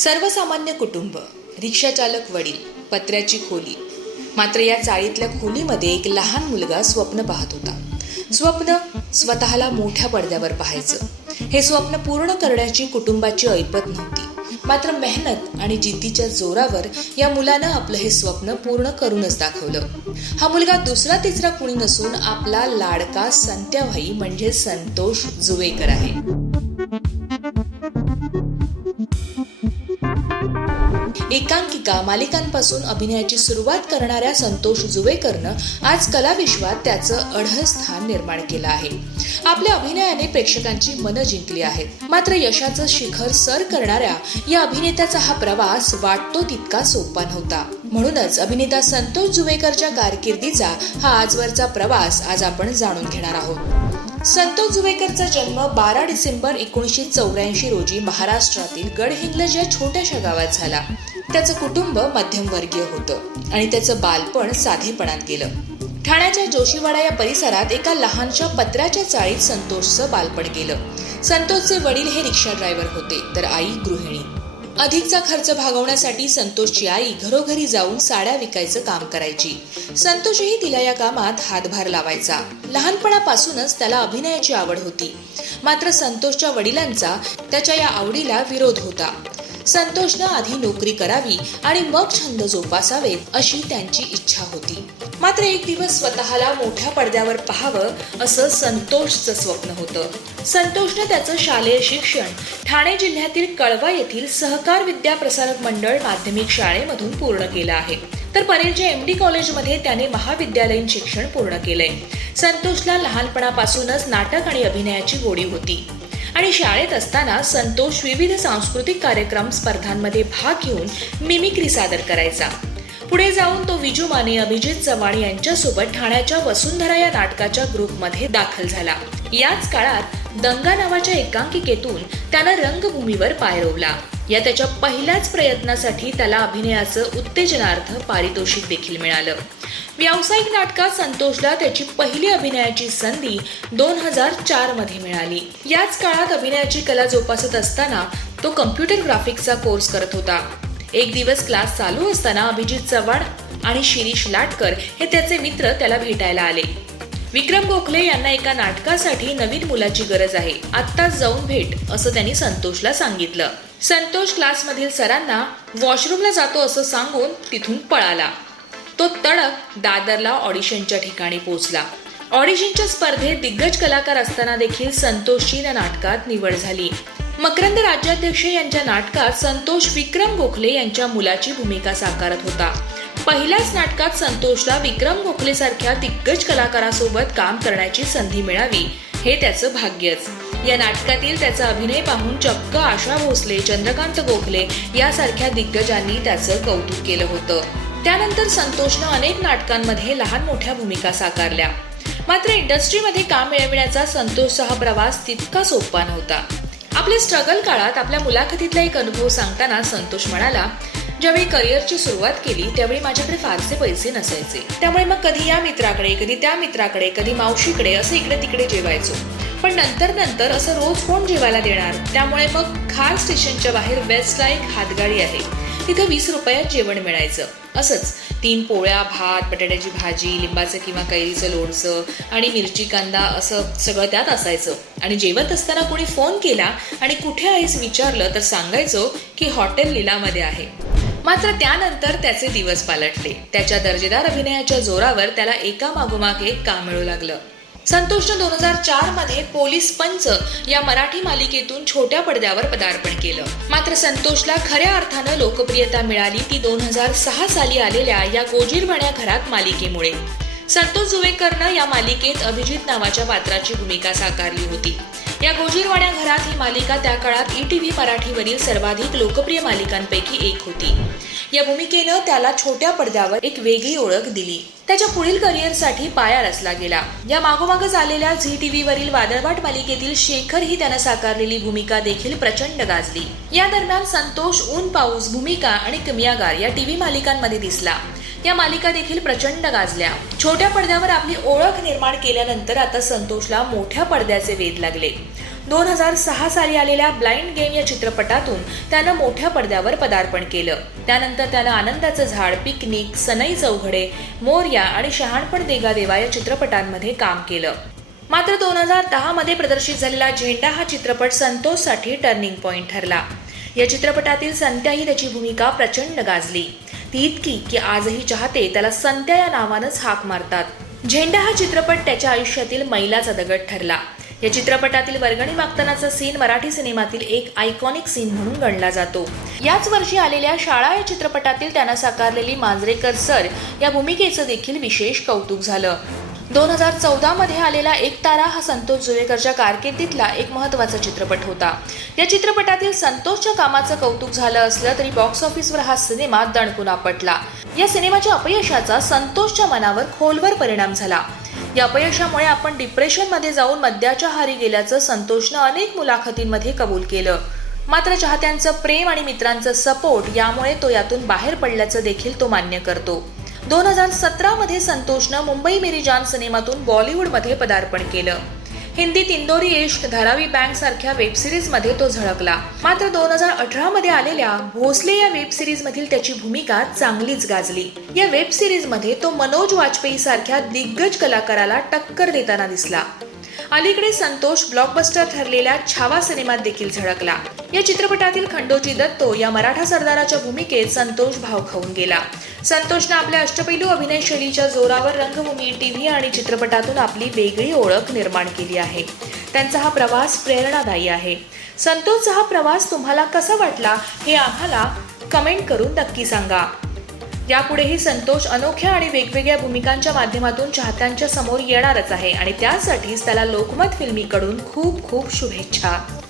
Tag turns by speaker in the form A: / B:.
A: सर्वसामान्य कुटुंब रिक्षाचालक वडील पत्र्याची खोली. मात्र या चाळीतल्या खोलीमध्ये एक लहान मुलगा स्वप्न पाहत होता. स्वप्न स्वतःला मोठ्या पडद्यावर पाहायचं. हे स्वप्न पूर्ण करण्याची कुटुंबाची ऐपत नव्हती. मात्र मेहनत आणि जिद्दीच्या जोरावर या मुलानं आपलं हे स्वप्न पूर्ण करूनच दाखवलं. हा मुलगा दुसरा तिसरा कुणी नसून आपला लाडका संत्याभाई म्हणजे संतोष जुवेकर आहे. एकांकिका मालिकांपासून अभिनयाची सुरुवात करणाऱ्या संतोष जुवेकरनं आज कलाविश्वात त्याचं अढळ स्थान निर्माण केलं आहे. आपल्या अभिनयाने प्रेक्षकांची मनं जिंकली आहेत. मात्र यशाचं शिखर सर करणाऱ्या या अभिनेत्याचा हा प्रवास वाटतो तितका सोपा नव्हता. म्हणूनच अभिनेता संतोष जुवेकरच्या कारकिर्दीचा हा आजवरचा प्रवास आज आपण जाणून घेणार आहोत. संतोष जुवेकरचा जन्म बारा डिसेंबर एकोणीसशे चौऱ्याऐंशी रोजी महाराष्ट्रातील गडहिंग्लज या छोट्याशा गावात झाला. त्याचं कुटुंब मध्यमवर्गीय होतं आणि त्याचं बालपण साधेपणात गेलं. ठाण्याच्या जोशीवाडा या परिसरात एका लहानशा पत्र्याच्या चाळीत संतोषचं बालपण गेलं. संतोषचे वडील हे रिक्षा ड्रायव्हर होते तर आई गृहिणी. अधिकचा खर्च भागवण्यासाठी संतोषची आई घरोघरी जाऊन साड्या विकायचं काम करायची. संतोषही तिला या कामात हातभार लावायचा. लहानपणापासूनच त्याला अभिनयाची आवड होती. मात्र संतोषच्या वडिलांचा त्याच्या या आवडीला विरोध होता. संतोषनं आधी नोकरी करावी आणि मग छंद जोपासावेत अशी त्यांची इच्छा होती. मात्र एक दिवस स्वतःला मोठ्या पडद्यावर पाहावं असं संतोषचं स्वप्न होतं. संतोषनं त्याचं शालेय शिक्षण ठाणे जिल्ह्यातील कळवा येथील सहकार विद्या प्रसारक मंडळ माध्यमिक शाळेमधून पूर्ण केलं आहे. तर परेलच्या एम डी कॉलेजमध्ये त्याने महाविद्यालयीन शिक्षण पूर्ण केलंय. संतोषला लहानपणापासूनच नाटक आणि अभिनयाची गोडी होती. आणि शाळेत असताना संतोष विविध सांस्कृतिक कार्यक्रम स्पर्धांमध्ये भाग घेऊन मिमिक्री सादर करायचा. पुढे जाऊन तो विजू माने अभिजित चव्हाण यांच्यासोबत ठाण्याच्या वसुंधरा या नाटकाच्या ग्रुपमध्ये दाखल झाला. याच काळात दंगा नावाच्या एकांकिकेतून त्यानं रंगभूमीवर पाय रोवला. या त्याच्या पहिल्याच प्रयत्नासाठी त्याला अभिनयाचं उत्तेजनार्थ पारितोषिक देखील मिळालं. व्यावसायिक नाटकात संतोषला त्याची पहिली अभिनयाची संधी दोन हजार चारमध्ये मिळाली. याच काळात अभिनयाची कला जोपासत असताना तो कम्प्युटर ग्राफिक्सचा कोर्स करत होता. एक दिवस क्लास चालू असताना अभिजित चव्हाण आणि शिरीष लाटकर हे त्याचे मित्र त्याला भेटायला आले. विक्रम गोखले यांना एका नाटकासाठी नवीन मुलाची गरज आहे. आत्ताच जाऊन भेट असं त्यांनी संतोषला सांगितलं. संतोष क्लासमधील सरांना वॉशरूमला जातो असं सांगून तिथून पळाला. तो तडक दादरला ऑडिशनच्या ठिकाणी पोहोचला ऑडिशनच्या स्पर्धेत दिग्गज कलाकार असताना देखील संतोषची या नाटकात निवड झाली. मकरंद राज्याध्यक्ष यांच्या नाटकात संतोष विक्रम गोखले यांच्या मुलाची भूमिका साकारत होता. पहिल्याच नाटकात संतोषला विक्रम गोखले सारख्या दिग्गज कलाकारासोबत काम करण्याची संधी मिळावी हे त्याचं भाग्यच. या नाटकातील त्याचा अभिनय पाहून चक्क आशा भोसले चंद्रकांत गोखले यासारख्या दिग्गजांनी त्याचं कौतुक केलं होतं. त्यानंतर संतोषनं अनेक नाटकांमध्ये लहान मोठ्या भूमिका साकारल्या. मात्र इंडस्ट्रीमध्ये काम मिळविण्याचा संतोषचा हा प्रवास तितका सोपा नव्हता. आपल्या स्ट्रगल काळात आपल्या मुलाखतीतला एक अनुभव सांगताना संतोष म्हणाला ज्यावेळी करिअरची सुरुवात केली त्यावेळी माझ्याकडे फारसे पैसे नसायचे. त्यामुळे मग कधी या मित्राकडे कधी त्या मित्राकडे कधी मावशीकडे असं इकडे तिकडे जेवायचो. पण नंतर नंतर असं रोज कोण जेवायला देणार? त्यामुळे मग खार स्टेशनच्या बाहेर वेस्टला एक हातगाडी आहे. तिथं वीस रुपयात जेवण मिळायचं. असंच तीन पोळ्या भात बटाट्याची भाजी लिंबाचं किंवा कैरीचं लोणचं आणि मिरची कांदा असं सगळं त्यात असायचं. आणि जेवत असताना कोणी फोन केला आणि कुठे आहेस विचारलं तर सांगायचो की हॉटेल लीलामध्ये आहे. मात्र त्यानंतर त्याचे दिवस पालटले. त्याच्या दर्जेदार अभिनयाच्या जोरावर त्याला एका मागोमाग एक काम मिळू लागलं? संतोषनं दोन हजार चारमध्ये पोलीस पंच या मराठी मालिकेतून छोट्या पडद्यावर पदार्पण केलं. मात्र संतोषला खऱ्या अर्थानं लोकप्रियता मिळाली ती दोन हजार सहा साली आलेल्या या गोजीरवाण्या घरात मालिकेमुळे. संतोष जुवेकरनं या मालिकेत अभिजित नावाच्या पात्राची भूमिका साकारली होती. या गोजीरवाड्या घरात ही मालिका त्या काळात ई टी व्ही मराठीवरील सर्वाधिक लोकप्रिय मालिकांपैकी एक होती. या भूमिकेनं त्याला छोट्या पडद्यावर एक वेगळी ओळख दिली. त्याच्या पुढील करिअरसाठी पाया रचला गेला. या मागोमागच आलेल्या झी टीव्ही वरील वादळवाट मालिकेतील शेखर ही त्यानं साकारलेली भूमिका देखील प्रचंड गाजली. या दरम्यान संतोष ऊन पाऊस भूमिका आणि किमियागार या टीव्ही मालिकांमध्ये दिसला. या मालिका देखील प्रचंड गाजल्या. छोट्या पडद्यावर आपली ओळख निर्माण केल्यानंतर आता संतोषला मोठ्या पडद्याचे वेध लागले. दोन हजार सहा साली आलेल्या ब्लाइंड गेम या चित्रपटातून त्यानं मोठ्या पडद्यावर पदार्पण केलं. त्यानंतर त्यानं आनंदाचं झाड पिकनिक सनई चौघडे मोर्या आणि शहाणपण देगा देवा या चित्रपटांमध्ये काम केलं. मात्र दोन हजार दहामध्ये प्रदर्शित झालेला झेंडा हा चित्रपट संतोषसाठी टर्निंग पॉईंट ठरला. या चित्रपटातील संत्याही त्याची भूमिका प्रचंड गाजली. ती इतकी की आजही चाहते त्याला संत्या या नावानंच हाक मारतात. झेंडा हा चित्रपट त्याच्या आयुष्यातील मैलाचा दगड ठरला. या चित्रपटातील वर्गणी मागतानाचा सीन मराठी सिनेमातील एक आयकॉनिक सीन म्हणून गणला जातो. याच वर्षी आलेल्या शाळा या चित्रपटातील त्यानं साकारलेली मांजरेकर सर या भूमिकेचं देखील विशेष कौतुक झालं. दोन हजार चौदामध्ये आलेला एक तारा हा संतोष जुवेकरच्या कारकिर्दीतला एक महत्त्वाचा चित्रपट होता. या चित्रपटातील संतोषच्या कामाचं कौतुक झालं असलं तरी बॉक्स ऑफिसवर हा सिनेमा दणकून आपटला. या सिनेमाच्या अपयशाचा संतोषच्या मनावर खोलवर परिणाम झाला. या अपयशामुळे आपण डिप्रेशनमध्ये जाऊन मद्याच्या हारी गेल्याचं संतोषनं अनेक मुलाखतींमध्ये कबूल केलं. मात्र चाहत्यांचं प्रेम आणि मित्रांचं सपोर्ट यामुळे तो यातून बाहेर पडल्याचं देखील तो मान्य करतो. दोन हजार सतरामध्ये संतोषनं मुंबई मेरी जान सिनेमातून बॉलिवूडमध्ये पदार्पण केलं. हिंदीत इंदोरी इश्क धारावी बँक सारख्या वेब सिरीजमध्ये तो झळकला. मात्र दोन हजार अठरामध्ये आलेल्या भोसले या वेबसिरीजमधील त्याची भूमिका चांगलीच गाजली. या वेब सिरीजमध्ये तो मनोज वाजपेयी सारख्या दिग्गज कलाकाराला टक्कर देताना दिसला. अलीकडे संतोष ब्लॉकबस्टर ठरलेल्या छावा सिनेमात देखील झळकला. या चित्रपटातील खंडोजी दत्तो या मराठा सरदाराच्या भूमिकेत संतोष भाव खाऊन गेला. संतोषनं आपल्या अष्टपैलू अभिनय शैलीच्या जोरावर रंगभूमी टीव्ही आणि चित्रपटातून आपली वेगळी ओळख निर्माण केली आहे. त्यांचा हा प्रवास प्रेरणादायी आहे. संतोषचा हा प्रवास तुम्हाला कसा वाटला हे आम्हाला कमेंट करून नक्की सांगा. यापुढेही संतोष अनोख्या आणि वेगवेगळ्या भूमिकांच्या माध्यमातून चाहत्यांच्या समोर येणारच आहे. आणि त्यासाठीच त्याला लोकमत फिल्मीकडून खूप खूप शुभेच्छा.